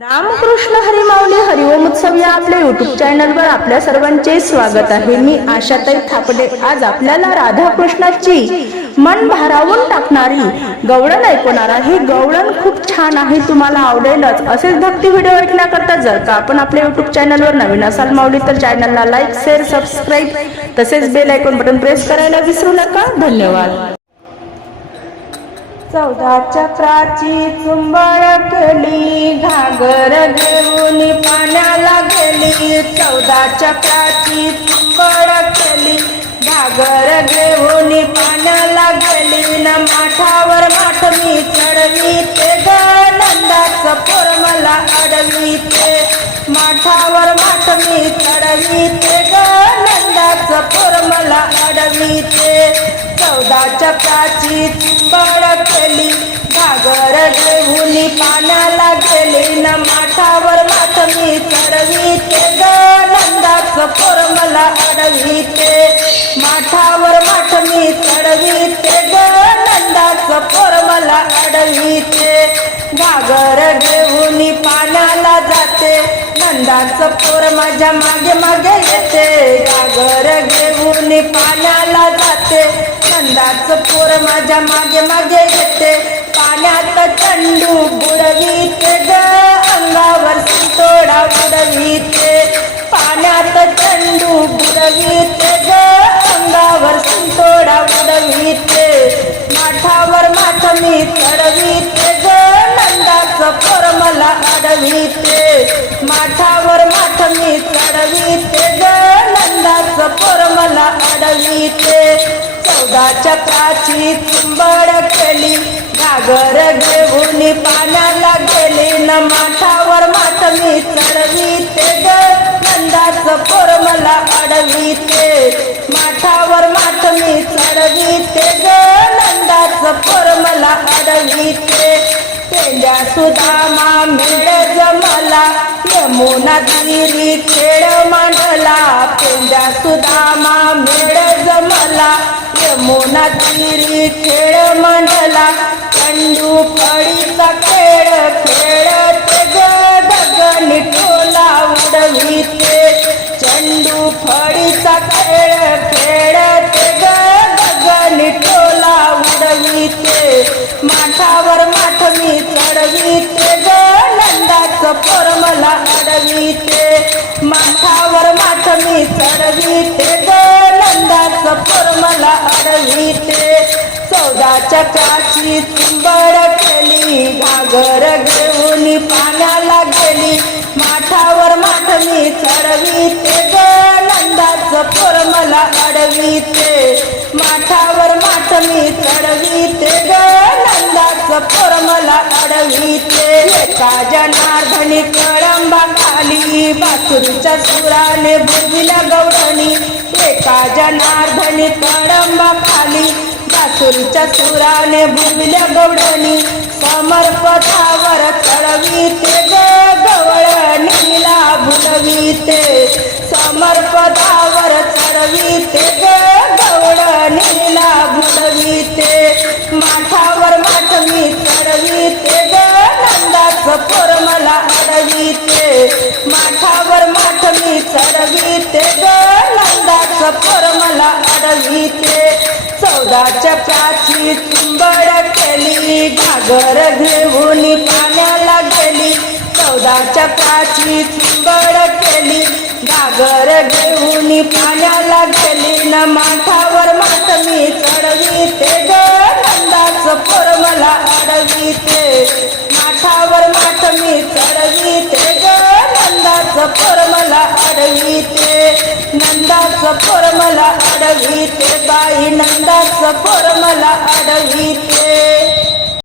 रामकृष्ण हरी माऊली हरिओम उत्सव या आपल्या युट्यूब चॅनलवर आपल्या सर्वांचे स्वागत आहे. मी आशाताई थापडे. आज आपल्याला राधाकृष्णाची मन भारावून टाकणारी गवळण ऐकवणार आहे. गवळण खूप छान आहे तुम्हाला आवडेलच. असेच भक्ती व्हिडिओ ऐकण्याकरता जर का आपण आपल्या युट्यूब चॅनलवर नवीन असाल माऊली तर चॅनलला लाईक शेअर सबस्क्राईब तसेच बेल ऐकून बटन प्रेस करायला विसरू नका. धन्यवाद. चौदा चक्राची चुंबळ केली घागर घेऊन पाण्याला गेली. चौदा चक्राची चुंबळ केली घागर घेऊन पाण्याला गेली. न माठावर माठ मी नंदाचं मला अडवी ते चौदा चक्राची चिंबळ केली. घागर घेऊन पाण्याला गेली. न माठावर माठ मी चढवी ते ग नंदाच पोर मला अडवी ते माठावर माठ मी चढवी ते ग नंदाच पोर मला अडवी ते घागर घेऊन पाण्याला जाते पोर माझ्या मागे मागे येते. घागर घेऊन पाण्याला जाते. नंदाचं पोर माझ्या मागे मागे येते. पाण्यात चंडू बुडवीते ग अंगावर सितोडा बुडवीते. पाण्यात चंडू बुडवीते ग अंगावर सितोडा बुडवीते. माठावर माठ मी चढवीते. अडवीते माठावर माठ मी चढवीते ग. पोर मला अडवीते. चौदा चक्राची चिंबड केली. घागर घेऊन पाण्याला गेली. न माठावर माठ मी चढवीते ग. पोर मला अडवीते. माठावर माठ मी चढवीते ग. पोर मला अडवीते. पेंड्या सुदामा मेळ जमला यमुना तिरी खेळ मांडला. पेंड्या सुदामा मेळ जमला यमुना तिरी खेळ मांडला. चंडू फळीचा खेळ खेळते ग गगनी टोला उडविते चंडू फळीचा खेळ खेळते ग गगनी टोला उडविते माठावर माठ पोर मला अडविते. माठावर माठ मी चढविते. ग पोर मला अडविते. चौदा चक्राची चुंबड केली. घागर घेऊन पाण्याला गेली. माठावर माठ मी चढविते. ग पोर मला अडविते. माठावर माठ मी चढविते. ग पोर मला अडविते. काजनार्धनी कळंबा खाली? बासुरीच्या सुराने बुजविल्या गौरणी एका जनार्दनी कळंबा खाली? बासुरीच्या सुराने बुजविल्या गौडणी समर्पदावर चढवीते ग गवळ नीला भुलवीते. समर्पदावर पथावर मला अडवीते चौदा चक्राची चिंबड केली. घागर घेऊन पाण्याला गेली. चौदा चक्राची तुंबड केली. घागर घेऊन पाण्याला गेली. न माठावर मात मी चढवी ते. गंदाच पोर मला अडवीते माठावर मात मी चढवी ते. गंदाच पोर मला पोर मला अडवीते बाई नंदाचं पोर मला अडवीते.